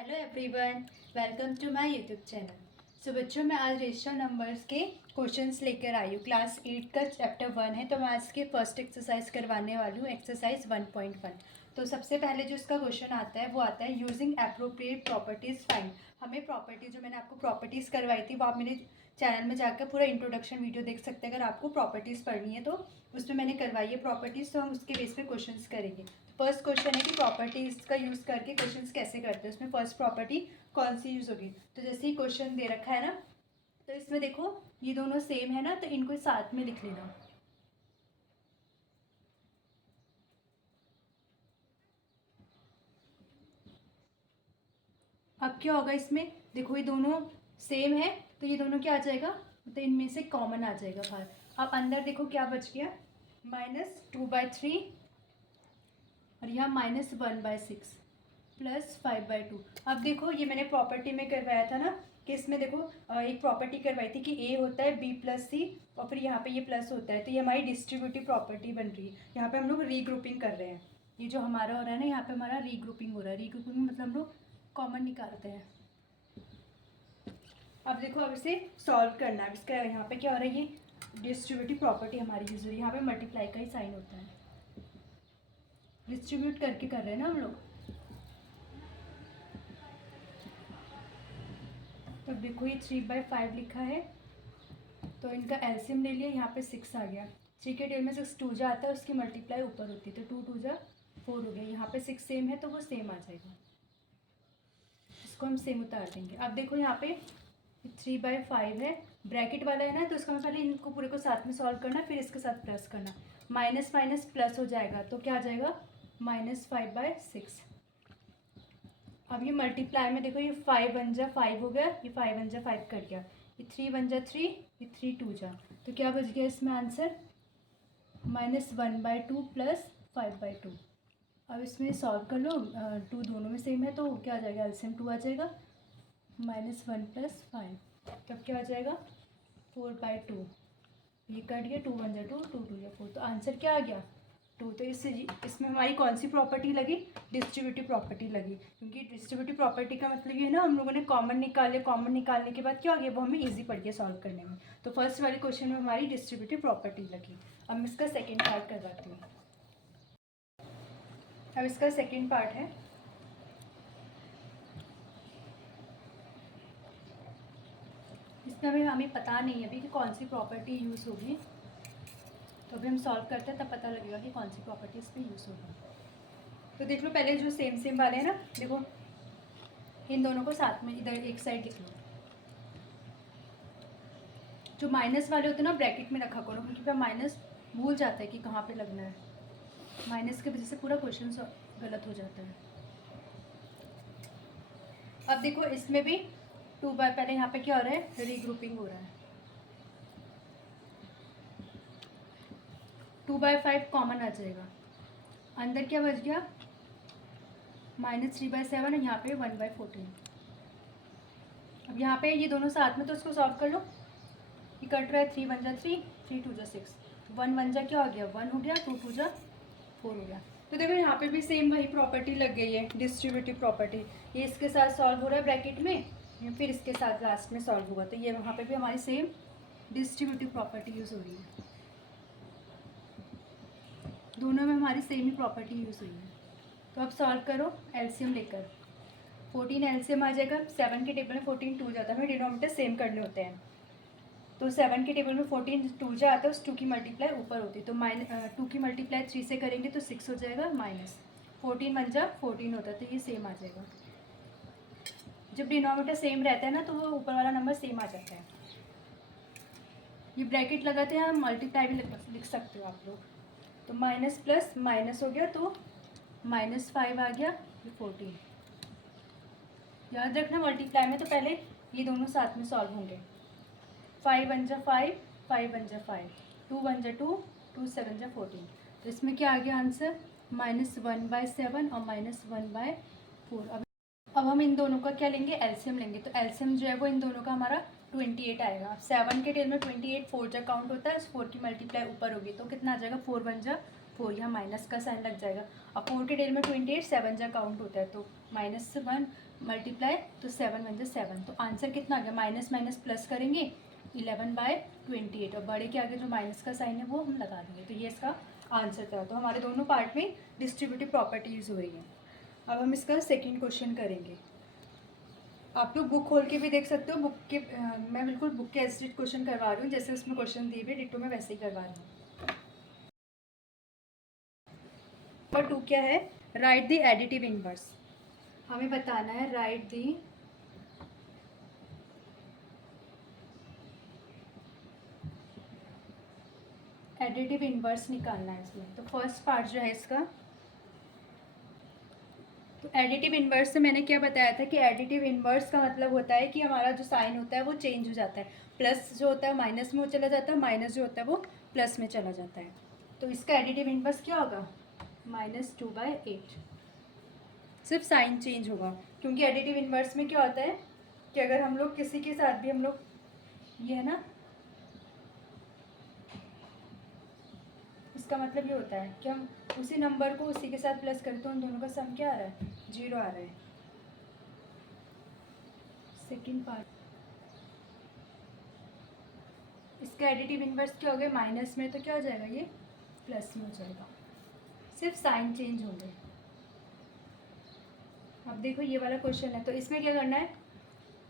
Hello everyone, welcome to my YouTube channel. So बच्चों, मैं आज रेशनल नंबर्स के क्वेश्चंस लेकर आई हूँ। क्लास 8 का चैप्टर 1 है, तो मैं आज के फर्स्ट एक्सरसाइज करवाने वाली हूँ, एक्सरसाइज 1.1। तो सबसे पहले जो इसका क्वेश्चन आता है वो आता है यूजिंग एप्रोप्रिएट प्रॉपर्टीज़ फाइंड। हमें प्रॉपर्टी, जो मैंने आपको प्रॉपर्टीज़ करवाई थी वो आप मेरे चैनल में जाकर पूरा इंट्रोडक्शन वीडियो देख सकते हैं। अगर आपको प्रॉपर्टीज़ पढ़नी है तो उसमें मैंने करवाई है प्रॉपर्टीज़, तो हम उसके बेस पे क्वेश्चंस करेंगे। फर्स्ट क्वेश्चन है कि प्रॉपर्टीज़ का यूज़ करके क्वेश्चंस कैसे करते हैं, उसमें फर्स्ट प्रॉपर्टी कौन सी यूज़ होगी। तो जैसे ही क्वेश्चन दे रखा है ना, तो इसमें देखो ये दोनों सेम है ना, तो इनको साथ में लिख लेना। अब क्या होगा इसमें, देखो ये दोनों सेम है तो ये दोनों क्या आ जाएगा, तो इनमें से कॉमन आ जाएगा बाहर। अब अंदर देखो क्या बच गया, -2/3 और यहाँ -1/6 प्लस 5/2। अब देखो ये मैंने प्रॉपर्टी में करवाया था ना, कि इसमें देखो एक प्रॉपर्टी करवाई थी कि ए होता है बी प्लस सी और फिर यहाँ पे ये प्लस होता है, तो ये हमारी डिस्ट्रीब्यूटिव प्रॉपर्टी बन रही है। यहाँ पे हम लोग रीग्रुपिंग कर रहे हैं। ये जो हमारा हो रहा है ना, यहाँ पे हमारा रीग्रुपिंग हो रहा है। रीग्रुपिंग मतलब हम लोग कॉमन निकालते हैं। अब देखो, अब इसे सॉल्व करना है। इसका यहाँ पे क्या हो रहा है, ये डिस्ट्रीब्यूटिव प्रॉपर्टी हमारी यूज हो रही है। यहाँ पे मल्टीप्लाई का ही साइन होता है, डिस्ट्रीब्यूट करके कर रहे हैं ना हम लोग। तो देखो ये 3/5 लिखा है, तो इनका एलसीएम ले लिया। यहाँ पे 6 आ गया। 3 के टेबल में 6 टू जा आता है, उसकी मल्टीप्लाई ऊपर होती है, तो 2 2 जा 4 हो गया। यहाँ पे 6 सेम है तो वो सेम आ जाएगा, इसको हम सेम उतार देंगे। अब देखो यहाँ पे 3/5 है, ब्रैकेट वाला है ना, तो इसका मतलब इनको पूरे को साथ में सॉल्व करना, फिर इसके साथ प्लस करना। माइनस माइनस प्लस हो जाएगा, तो क्या आ जाएगा, -5/6। अब ये मल्टीप्लाई में देखो, ये 5 1 जा 5 हो गया, ये 5 1 जा 5 कट गया, ये 3 1 जा 3, ये 3 2 जा, तो क्या बच गया इसमें आंसर, -1/2 प्लस 5/2। अब इसमें सॉल्व कर लो, 2 दोनों में सेम है तो क्या आ जाएगा, एलसीएम 2 आ जाएगा, -1 + 5, तब क्या आ जाएगा 4/2। ये कट गया, 2 1 जा 2, 2 2 जा 4, तो आंसर क्या आ गया 2। तो इसमें हमारी कौन सी प्रॉपर्टी लगी, डिस्ट्रीब्यूटिव प्रॉपर्टी लगी, क्योंकि डिस्ट्रीब्यूटिव प्रॉपर्टी का मतलब ये है ना, हम लोगों ने कॉमन निकाले, कॉमन निकालने के बाद क्या हो गया, वो हमें ईजी पड़ गया सॉल्व करने में। तो फर्स्ट वाले क्वेश्चन में हमारी डिस्ट्रीब्यूटिव प्रॉपर्टी लगी। अब मैं इसका सेकेंड पार्ट करवाती हूँ। अब इसका सेकेंड पार्ट है, इसमें हमें पता नहीं है अभी कि कौन सी प्रॉपर्टी यूज़ होगी, तो अभी हम सॉल्व करते हैं तब पता लगेगा कि कौन सी प्रॉपर्टी इस पर यूज़ होगी। तो देख लो पहले जो सेम सेम वाले हैं ना, देखो इन दोनों को साथ में इधर एक साइड लिख लो। जो माइनस वाले होते हैं ना, ब्रैकेट में रखा करो, क्योंकि फिर माइनस भूल जाता है कि कहाँ पे लगना है। माइनस की वजह से पूरा क्वेश्चन गलत हो जाता है। अब देखो इसमें भी 2 बार, पहले यहाँ पे क्या हो रहा है, रीग्रुपिंग हो रहा है। 2/5 कॉमन आ जाएगा, अंदर क्या बच गया, -3/7 और यहाँ पे 1/14। अब यहाँ पे ये दोनों साथ में, तो इसको सॉल्व कर लो। ये कट रहा है, 3 1 जा 3, 3 2 जा 6, 1 1 जा क्या हो गया, 1 हो गया, 2 2 जा 4 हो गया। तो देखो यहाँ पे भी सेम वही प्रॉपर्टी लग गई है, डिस्ट्रीब्यूटिव प्रॉपर्टी। ये इसके साथ सॉल्व हो रहा है ब्रैकेट में, फिर इसके साथ लास्ट में सॉल्व होगा, तो ये वहाँ पे भी हमारी सेम डिस्ट्रीब्यूटिव प्रॉपर्टी यूज़ हो रही है। दोनों में हमारी सेम ही प्रॉपर्टी यूज़ हुई है। तो अब सॉल्व करो एलसीएम लेकर। 14 एलसीएम आ जाएगा। 7 के टेबल में 14 टू जाता है, हमें डिनोमिनेटर सेम करने होते हैं। तो 7 के टेबल में 14 टू जा आता है, उस 2 की मल्टीप्लाई ऊपर होती है, तो 2 की मल्टीप्लाई 3 से करेंगे तो 6 हो जाएगा, -14 1 जा 14 होता है, तो ये सेम आ जाएगा। जब डिनोमिनेटर सेम रहता है ना, तो वो ऊपर वाला नंबर सेम आ जाता है। ये ब्रैकेट लगाते हैं, हम मल्टीप्लाई भी लिख सकते हो आप लोग। तो माइनस प्लस माइनस हो गया, तो -5 आ गया, 14। याद रखना मल्टीप्लाई में तो पहले ये दोनों साथ में सॉल्व होंगे। 5 1 जा 5, 5 1 जा 5, 2 1 जा 2, 2 7 जा 14। तो इसमें क्या आ गया आंसर, -1/7 और -1/4। अब हम इन दोनों का क्या लेंगे, एलसीएम लेंगे। तो एलसीएम जो है वो इन दोनों का हमारा 28 आएगा। अब 7 के टेल में 28 4 जा काउंट होता है, उस 4 की मल्टीप्लाई ऊपर होगी, तो कितना आ जाएगा, 4 1 जा 4, यहाँ माइनस का साइन लग जाएगा। अब 4 के टेल में 28 7 जा काउंट होता है, तो -1 मल्टीप्लाई तो 7 × 7, तो आंसर कितना आ गया, माइनस माइनस प्लस करेंगे 11/28, और बड़े के आगे जो माइनस का साइन है वो हम लगा देंगे, तो ये इसका आंसर था। तो हमारे दोनों पार्ट में डिस्ट्रीब्यूटिव प्रॉपर्टी यूज़ हो रही है। अब हम इसका सेकेंड क्वेश्चन करेंगे। आप लोग बुक खोल के भी देख सकते हो, बुक के मैं बिल्कुल बुक के एज क्वेश्चन करवा रही हूँ, जैसे उसमें क्वेश्चन दिए हुए डिटो में वैसे ही करवा रही हूँ। नंबर 2 क्या है, राइट द एडिटिव इनवर्स। हमें बताना है राइट दी एडिटिव इनवर्स निकालना है इसमें। तो फर्स्ट पार्ट जो है इसका, तो एडिटिव इनवर्स से मैंने क्या बताया था कि एडिटिव इनवर्स का मतलब होता है कि हमारा जो साइन होता है वो चेंज हो जाता है, प्लस जो होता है माइनस में वो चला जाता है, माइनस जो होता है वो प्लस में चला जाता है। तो इसका एडिटिव इनवर्स क्या होगा, -2/8। सिर्फ साइन चेंज होगा, क्योंकि एडिटिव इनवर्स में क्या होता है कि अगर हम लोग किसी के साथ भी हम लोग, ये है ना, इसका मतलब ये होता है कि हम उसी नंबर को उसी के साथ प्लस करते हैं, उन दोनों का सम क्या आ रहा है, 0 आ रहा है। सेकेंड पार्ट, इसका एडिटिव इनवर्स क्या हो गया, माइनस में तो क्या हो जाएगा, ये प्लस में हो जाएगा, सिर्फ साइन चेंज होंगे। अब देखो ये वाला क्वेश्चन है, तो इसमें क्या करना है,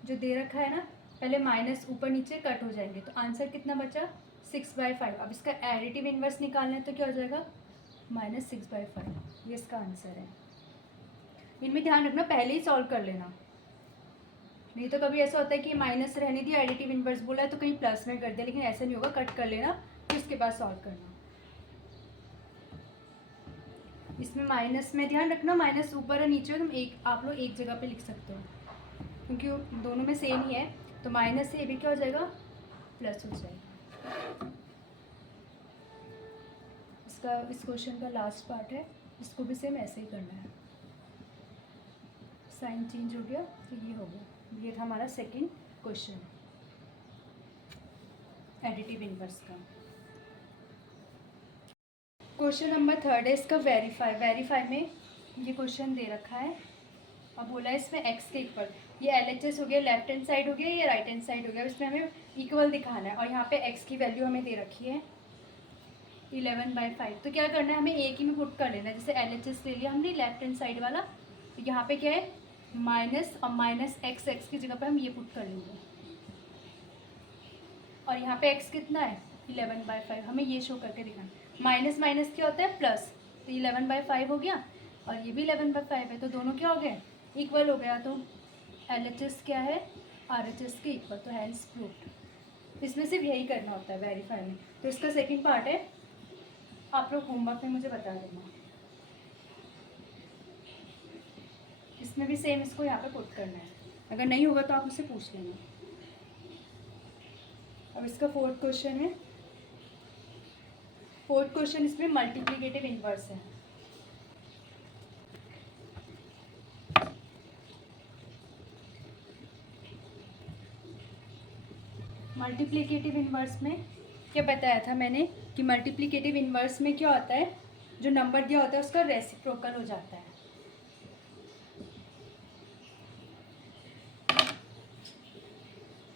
जो दे रखा है ना, पहले माइनस ऊपर नीचे कट हो जाएंगे, तो आंसर कितना बचा, 6/5। अब इसका एडिटिव इनवर्स निकालना है तो क्या हो जाएगा, -6/5, ये इसका आंसर है। इनमें ध्यान रखना, पहले ही सॉल्व कर लेना, नहीं तो कभी ऐसा होता है कि माइनस रहने दिया, एडिटिव इनवर्स बोला है तो कहीं प्लस में कर दिया, लेकिन ऐसा नहीं होगा, कट कर लेना फिर उसके बाद सॉल्व करना। इसमें माइनस में ध्यान रखना, माइनस ऊपर और नीचे तुम आप लोग एक जगह पे लिख सकते हो, क्योंकि दोनों में सेम ही है, तो माइनस से ये भी क्या हो जाएगा, प्लस हो जाएगा। इसका इस क्वेश्चन का लास्ट पार्ट है, इसको भी सेम ऐसे ही करना है, साइन चेंज हो गया तो ये हो गया। ये था हमारा सेकंड क्वेश्चन एडिटिव इनवर्स का। क्वेश्चन नंबर 3 है इसका वेरीफाई। वेरीफाई में ये क्वेश्चन दे रखा है, अब बोला है इसमें एक्स के इक्वल, ये LHS हो गया, लेफ्ट हैंड साइड हो गया, ये राइट हैंड साइड हो गया, इसमें हमें इक्वल दिखाना है, और यहाँ पे एक्स की वैल्यू हमें दे रखी है 11/5। तो क्या करना है, हमें एक ही में पुट कर लेना है, जैसे LHS ले लिया हमने लेफ्ट हैंड साइड वाला, तो यहाँ पे क्या है माइनस, और माइनस एक्स की जगह पे हम ये पुट कर लेंगे, और यहाँ पे एक्स कितना है 11/5, हमें ये शो करके दिखाना। माइनस माइनस क्या होता है प्लस, तो 11/5 हो गया, और ये भी 11/5 है, तो दोनों क्या हो गए इक्वल हो गया। तो LHS क्या है RHS के इक्वल, तो हैंस प्रूव्ड। इसमें सिर्फ यही करना होता है वेरीफाई में। तो इसका सेकंड पार्ट है, आप लोग होमवर्क में मुझे बता देना, इसमें भी सेम इसको यहाँ पे पुट करना है, अगर नहीं होगा तो आप मुझसे पूछ लेना। अब इसका फोर्थ क्वेश्चन है, फोर्थ क्वेश्चन इसमें मल्टीप्लिकेटिव इनवर्स है। मल्टीप्लिकेटिव इनवर्स में क्या बताया था मैंने कि मल्टीप्लिकेटिव इनवर्स में क्या होता है, जो नंबर दिया होता है उसका रेसिप्रोकल हो जाता है।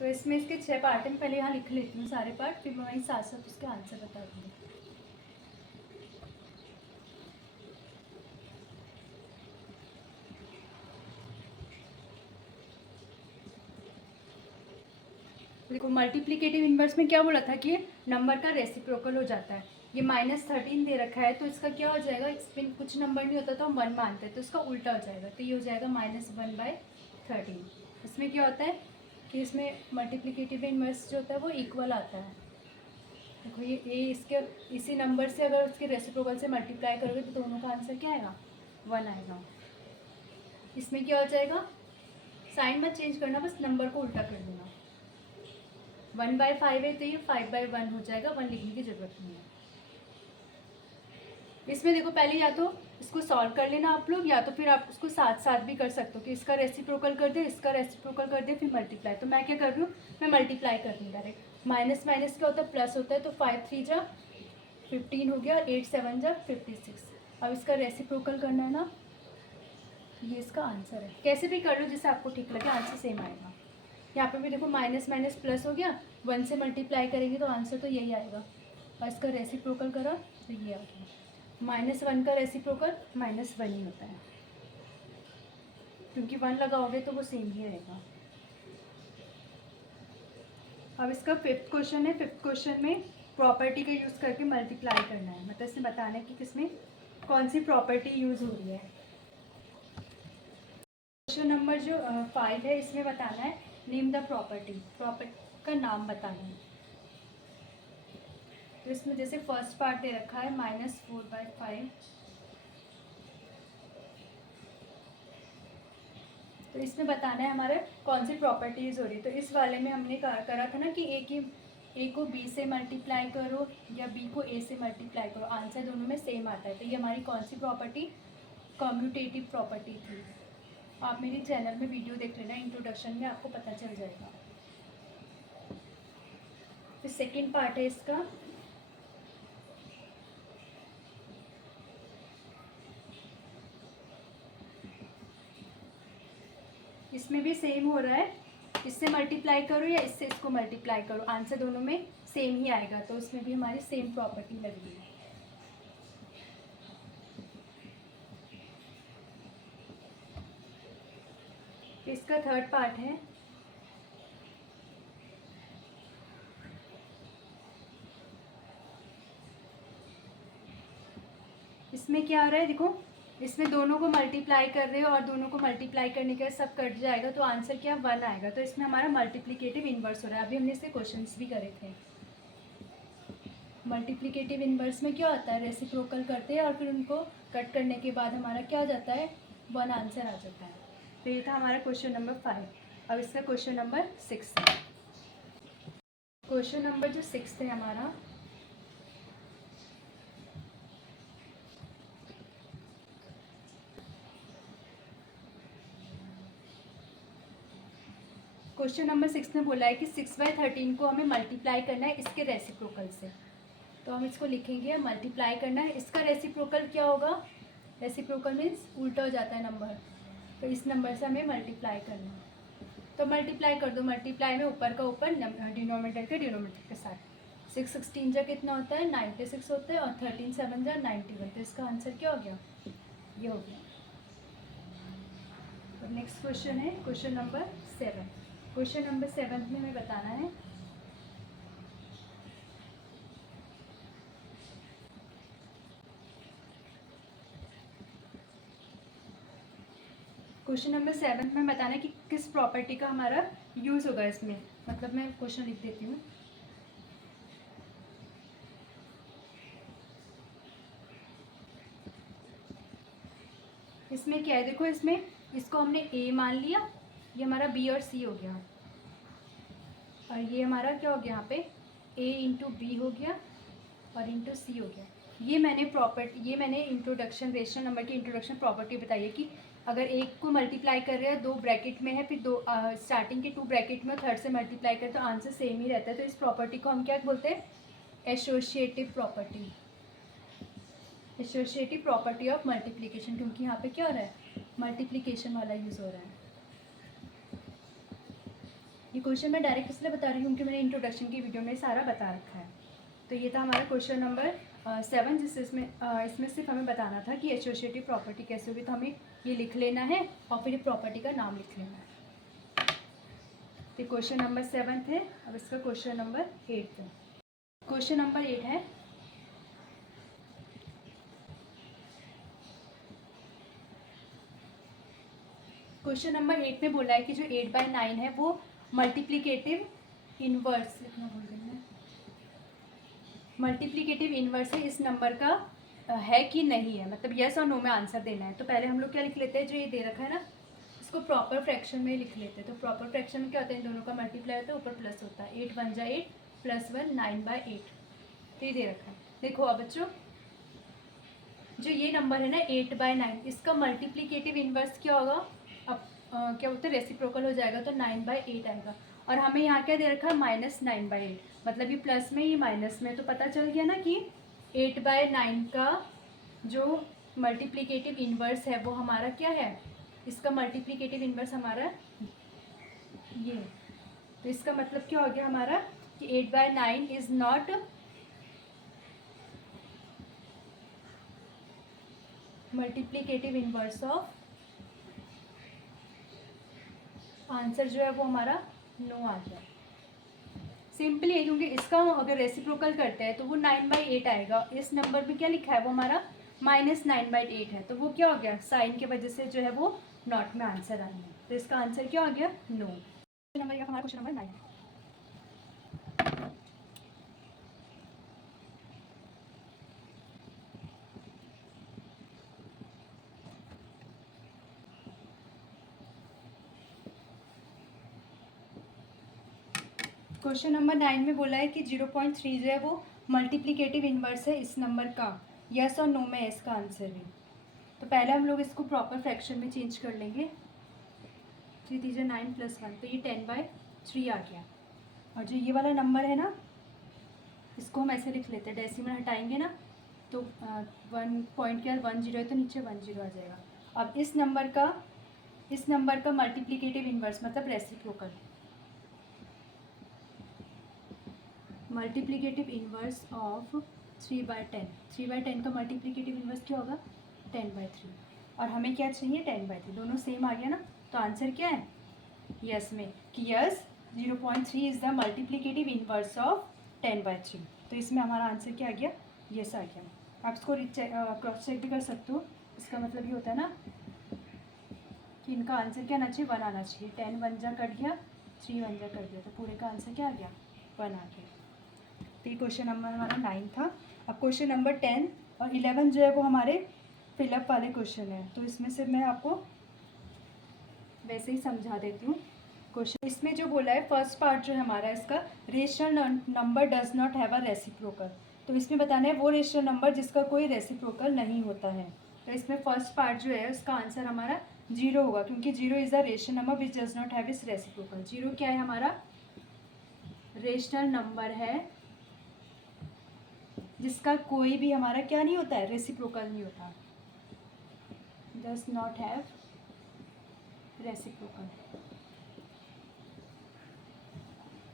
तो इसमें इसके 6 पार्ट हैं, पहले यहाँ लिख लेती हूँ सारे पार्ट, फिर मैं वहीं साथ साथ उसके आंसर बता दूँगी। देखो मल्टीप्लिकेटिव इनवर्स में क्या बोला था कि नंबर का रेसिप्रोकल हो जाता है। ये -13 दे रखा है, तो इसका क्या हो जाएगा, इसमें कुछ नंबर नहीं होता तो हम 1 मानते हैं, तो इसका उल्टा हो जाएगा, तो ये हो जाएगा -1/13। इसमें क्या होता है कि इसमें मल्टीप्लिकेटिव इनवर्स जो होता है वो इक्वल आता है। देखो ये इसके इसी नंबर से अगर उसके रेसिप्रोकल से मल्टीप्लाई करोगे तो दोनों का आंसर क्या आएगा 1 आएगा। इसमें क्या हो जाएगा, साइन मत चेंज करना, बस नंबर को उल्टा कर देना। 1/5 है तो ये 5/1 हो जाएगा, 1 लिखने की जरूरत नहीं है। इसमें देखो पहले या तो इसको सॉल्व कर लेना आप लोग, या तो फिर आप उसको साथ साथ भी कर सकते हो कि इसका रेसिप्रोकल कर दे, इसका रेसिप्रोकल कर दे, फिर मल्टीप्लाई। तो मैं क्या कर रही हूँ, मैं मल्टीप्लाई कर रही हूँ डायरेक्ट। माइनस माइनस क्या होता है प्लस होता है, तो 5 3 जा 15 हो गया, 8 7 जा 56। अब इसका रेसिप्रोकल करना है ना, ये इसका आंसर है। कैसे भी कर लो जैसे आपको ठीक लगे, आंसर सेम आएगा। यहाँ पे भी देखो माइनस माइनस प्लस हो गया, 1 से मल्टीप्लाई करेंगे तो आंसर तो यही आएगा। और इसका रेसिप्रोकल करा तो ये आ गया। -1 का रेसिप्रोकल -1 ही होता है, क्योंकि 1 लगाओगे तो वो सेम ही रहेगा। अब इसका 5th क्वेश्चन है। 5th क्वेश्चन में प्रॉपर्टी का यूज़ करके मल्टीप्लाई करना है, मतलब इसमें बताना है कि किसमें कौन सी प्रॉपर्टी यूज़ हो रही है। क्वेश्चन नंबर जो 5 है, इसमें बताना है नेम द प्रॉपर्टी का नाम बताना है। तो इसमें जैसे फर्स्ट पार्ट दे रखा है -4/5, तो इसमें बताना है हमारे कौन सी प्रॉपर्टीज़ हो रही है। तो इस वाले में हमने करा था ना कि ए को बी से मल्टीप्लाई करो या बी को ए से मल्टीप्लाई करो, आंसर दोनों में सेम आता है। तो ये हमारी कौन सी प्रॉपर्टी, कम्यूटेटिव प्रॉपर्टी थी। आप मेरे चैनल में वीडियो देख लेना, इंट्रोडक्शन में आपको पता चल जाएगा। फिर सेकेंड पार्ट है इसका, इसमें भी सेम हो रहा है, इससे मल्टीप्लाई करो या इससे इसको मल्टीप्लाई करो, आंसर दोनों में सेम ही आएगा। तो इसमें भी हमारी सेम प्रॉपर्टी लगेगी। इसका थर्ड पार्ट है, इसमें क्या आ रहा है देखो, इसमें दोनों को मल्टीप्लाई कर रहे हो और दोनों को मल्टीप्लाई करने के बाद सब कट जाएगा तो आंसर क्या 1 आएगा। तो इसमें हमारा मल्टीप्लिकेटिव इन्वर्स हो रहा है। अभी हमने इसके क्वेश्चंस भी करे थे। मल्टीप्लिकेटिव इन्वर्स में क्या होता है, रेसिप्रोकल करते हैं और फिर उनको कट करने के बाद हमारा क्या हो जाता है, 1 आंसर आ जाता है। तो ये था हमारा क्वेश्चन नंबर 5। अब इसका क्वेश्चन नंबर 6 है। क्वेश्चन नंबर जो 6 है हमारा, क्वेश्चन नंबर 6 में बोला है कि 6/13 को हमें मल्टीप्लाई करना है इसके रेसिप्रोकल से। तो हम इसको लिखेंगे मल्टीप्लाई करना है, इसका रेसिप्रोकल क्या होगा, रेसिप्रोकल मीन्स उल्टा हो जाता है नंबर, तो इस नंबर से हमें मल्टीप्लाई करना है। तो मल्टीप्लाई कर दो, मल्टीप्लाई में ऊपर का ऊपर, डिनोमिनेटर के डिनोमिनेटर के साथ। 6 16 जा कितना होता है, 96 होता है, और 13 7 जा 91। तो इसका आंसर क्या हो गया, ये हो गया। और नेक्स्ट क्वेश्चन है क्वेश्चन नंबर 7। क्वेश्चन नंबर 7 में हमें बताना है क्वेश्चन नंबर 7 में बताना है कि किस प्रॉपर्टी का हमारा यूज़ होगा इसमें। मतलब मैं क्वेश्चन लिख देती हूँ। इसमें क्या है देखो, इसमें इसको हमने ए मान लिया, ये हमारा बी और सी हो गया, और ये हमारा क्या हो गया यहाँ पे ए इंटू बी हो गया और इंटू सी हो गया। ये मैंने इंट्रोडक्शन, रेशनल नंबर की इंट्रोडक्शन प्रॉपर्टी बताई है कि अगर एक को मल्टीप्लाई कर रहे हैं 2 ब्रैकेट में है, फिर स्टार्टिंग के 2 ब्रैकेट में और थर्ड से मल्टीप्लाई करें तो आंसर सेम ही रहता है। तो इस प्रॉपर्टी को हम क्या बोलते हैं, associative property, associative property of multiplication, क्योंकि यहाँ पे क्या हो रहा है, मल्टीप्लिकेशन वाला यूज़ हो रहा है। ये क्वेश्चन मैं डायरेक्ट इसलिए बता रही हूँ क्योंकि मैंने इंट्रोडक्शन की वीडियो में सारा बता रखा है। तो ये था हमारा क्वेश्चन नंबर 7, इसमें सिर्फ हमें बताना था कि एसोसिएटिव प्रॉपर्टी कैसे होगी। तो हमें ये लिख लेना है और फिर प्रॉपर्टी का नाम लिख लेना है। तो क्वेश्चन नंबर 7 है। अब इसका क्वेश्चन नंबर 8 है। क्वेश्चन नंबर 8 है, क्वेश्चन नंबर 8 में बोला है कि जो 8/9 है वो मल्टीप्लिकेटिव इन्वर्स, लिखना भूल गई मैं, मल्टीप्लिकेटिव इन्वर्स है इस नंबर का है कि नहीं है, मतलब यस और नो में आंसर देना है। तो पहले हम लोग क्या लिख लेते हैं, जो ये दे रखा है ना इसको प्रॉपर फ्रैक्शन में लिख लेते हैं। तो प्रॉपर फ्रैक्शन में क्या होता है, इन दोनों का मल्टीप्लाई होता है, ऊपर प्लस होता है, 8 1 जा 8 प्लस 1 9/8। तो ये दे रखा है। देखो अब बच्चों, जो ये नंबर है ना 8/9, इसका मल्टीप्लिकेटिव इन्वर्स क्या होगा, अब क्या बोलते हैं, रेसिप्रोकल हो जाएगा तो 9/8 आएगा। और हमें यहाँ क्या दे रखा है, -9/8, मतलब ये प्लस में ये माइनस में। तो पता चल गया ना कि 8/9 का जो मल्टीप्लिकेटिव इन्वर्स है वो हमारा क्या है, इसका मल्टीप्लिकेटिव इन्वर्स हमारा ये है। तो इसका मतलब क्या हो गया हमारा कि 8/9 is not multiplicative inverse of, answer जो है वो हमारा नो आ गया। सिंपली है, क्योंकि इसका अगर रेसिप्रोकल करते हैं तो वो 9/8 आएगा। इस नंबर पे क्या लिखा है वो हमारा -9/8 है, तो वो क्या हो गया, साइन की वजह से जो है वो नॉट में आंसर आ गया। तो इसका आंसर क्या हो गया, नो। नंबर हमारा क्वेश्चन नंबर 9। क्वेश्चन नंबर 9 में बोला है कि 0.3 जो है वो मल्टीप्लिकेटिव इन्वर्स है इस नंबर का, यस और नो में है इसका आंसर भी। तो पहले हम लोग इसको प्रॉपर फ्रैक्शन में चेंज कर लेंगे। 3 3 9 + 1, तो ये 10/3 आ गया। और जो ये वाला नंबर है ना, इसको हम ऐसे लिख लेते हैं, डेसिमल हटाएंगे ना तो 1 पॉइंट के बाद 10 है तो नीचे 10 आ जाएगा। अब इस नंबर का मल्टीप्लिकेटिव इन्वर्स मतलब रेसिप्रोकल, मल्टीप्लिकेटिव इन्वर्स ऑफ 3/10। 3/10 का मल्टीप्लिकेटिव इन्वर्स क्या होगा, 10/3। और हमें क्या चाहिए, 10/3। दोनों सेम आ गया ना, तो आंसर क्या है, यस में, कि yes 0.3 is the multiplicative inverse of 10/3। तो इसमें हमारा आंसर क्या आ गया, यस आ गया। आप इसको क्रॉस चेक भी कर सकते हो। इसका मतलब ये होता है ना कि इनका आंसर क्या आना चाहिए, 1 आना चाहिए। 10 1 जा कट गया, 3 1 जा कट गया, तो पूरे का आंसर क्या आ गया, 1 आ गया। तो ये क्वेश्चन नंबर हमारा 9 था। अब क्वेश्चन नंबर 10 और 11 जो है वो हमारे फिलअप वाले क्वेश्चन हैं। तो इसमें से मैं आपको वैसे ही समझा देती हूँ क्वेश्चन। इसमें जो बोला है फर्स्ट पार्ट जो है हमारा इसका, rational number does not have a reciprocal. तो इसमें बताना है वो रेशनल नंबर जिसका कोई रेसिप्रोकल नहीं होता है। तो इसमें फर्स्ट पार्ट जो है उसका आंसर हमारा 0 होगा, क्योंकि 0 is a rational number which does not have इस रेसिप्रोकल। 0 क्या है हमारा, रेशनल नंबर है जिसका कोई भी हमारा क्या नहीं होता है, रेसिप्रोकल नहीं होता, डज नॉट हैव रेसिप्रोकल।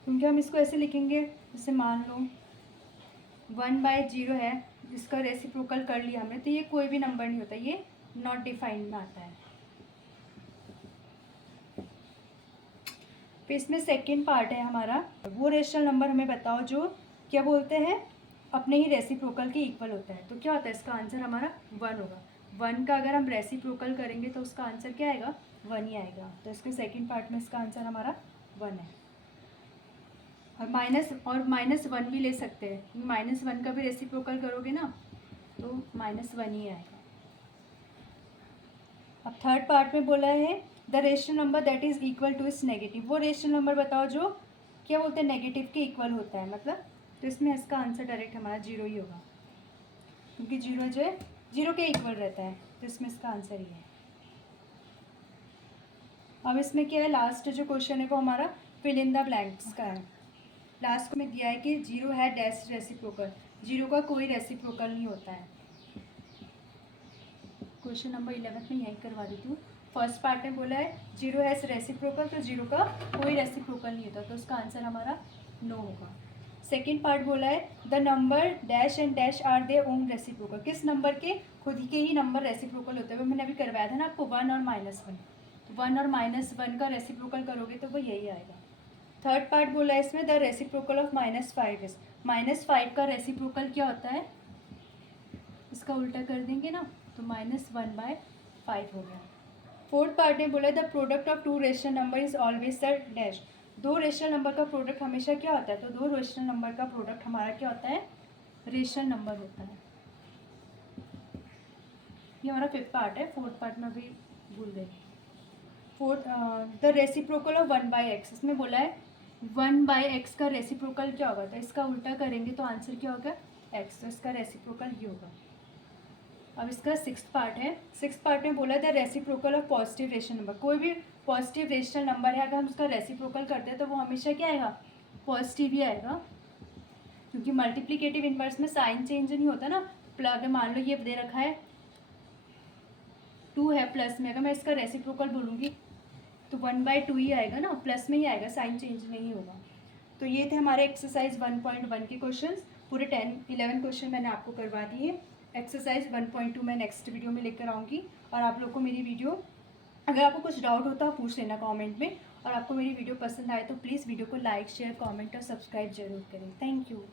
क्योंकि हम इसको ऐसे लिखेंगे, जैसे मान लो 1/0 है, जिसका रेसिप्रोकल कर लिया हमने, तो ये कोई भी नंबर नहीं होता, ये नॉट डिफाइंड में आता है। फिर इसमें सेकेंड पार्ट है हमारा, वो रेशनल नंबर हमें बताओ जो क्या बोलते हैं, अपने ही रेसिप्रोकल के इक्वल होता है। तो क्या होता है, इसका आंसर हमारा 1 होगा। 1 का अगर हम रेसिप्रोकल करेंगे तो उसका आंसर क्या आएगा, 1 ही आएगा। तो इसके सेकेंड पार्ट में इसका आंसर हमारा 1 है। और -1 भी ले सकते हैं, -1 का भी रेसिप्रोकल करोगे ना तो -1 ही आएगा। अब थर्ड पार्ट में बोला है the rational number that is equal to its negative. वो रेशनल नंबर बताओ जो क्या बोलते हैं, नेगेटिव के इक्वल होता है मतलब। तो इसमें इसका आंसर डायरेक्ट हमारा 0 ही होगा, क्योंकि 0 जो है 0 के इक्वल रहता है, तो इसमें इसका आंसर ही है। अब इसमें क्या है, लास्ट जो क्वेश्चन है वो हमारा फिल इन द ब्लैंक्स का है। लास्ट में दिया है कि 0 है डैश रेसिप्रोकल, 0 का कोई रेसिप्रोकल नहीं होता है। क्वेश्चन नंबर 11 में यही करवा देती हूँ। फर्स्ट पार्ट में बोला है 0 है रेसिप्रोकल, तो 0 का कोई रेसिप्रोकल नहीं होता, तो उसका आंसर हमारा नो होगा। सेकेंड पार्ट बोला है the number dash and dash are their own reciprocal. किस नंबर के खुद के ही नंबर रेसिप्रोकल होते हैं, वो मैंने अभी करवाया था ना आपको, 1 और -1। तो 1 और -1 का रेसिप्रोकल करोगे तो वो यही आएगा। थर्ड पार्ट बोला है इसमें द रेसिप्रोकल ऑफ -5 इज, -5 का रेसिप्रोकल क्या होता है, इसका उल्टा कर देंगे ना तो -1/5 हो गया। फोर्थ पार्ट में बोला है the product of 2 rational number is always the dash. 2 rational number का प्रोडक्ट हमेशा क्या होता है, तो 2 रेशनल नंबर का प्रोडक्ट हमारा क्या होता है, रेशनल नंबर होता है। ये हमारा फिफ्थ पार्ट है। फोर्थ पार्ट में अभी भूल गए। Fourth the reciprocal of 1/x, इसमें बोला है 1/x का रेसिप्रोकल क्या होगा, तो इसका उल्टा करेंगे तो आंसर क्या होगा, x, तो इसका रेसिप्रोकल ये होगा। अब इसका सिक्स्थ पार्ट है। सिक्स्थ पार्ट में बोला है the reciprocal of positive rational number. कोई भी पॉजिटिव रेशनल नंबर है, अगर हम उसका रेसिप्रोकल करते हैं तो वो हमेशा क्या आएगा, पॉजिटिव ही आएगा, क्योंकि मल्टीप्लिकेटिव इन्वर्स में साइन चेंज नहीं होता ना। अगर मान लो ये दे रखा है 2 है प्लस में, अगर मैं इसका रेसिप्रोकल बोलूँगी तो 1/2 ही आएगा ना, प्लस में ही आएगा, साइन चेंज नहीं होगा। तो ये थे हमारे एक्सरसाइज 1.1 के क्वेश्चंस। पूरे 11 क्वेश्चन मैंने आपको करवा दिए। एक्सरसाइज 1.2 मैं नेक्स्ट वीडियो में लेकर आऊँगी। और आप लोग को मेरी वीडियो, अगर आपको कुछ डाउट हो तो आप पूछ लेना कमेंट में। और आपको मेरी वीडियो पसंद आए तो प्लीज़ वीडियो को लाइक, शेयर, कमेंट और सब्सक्राइब जरूर करें। Thank you.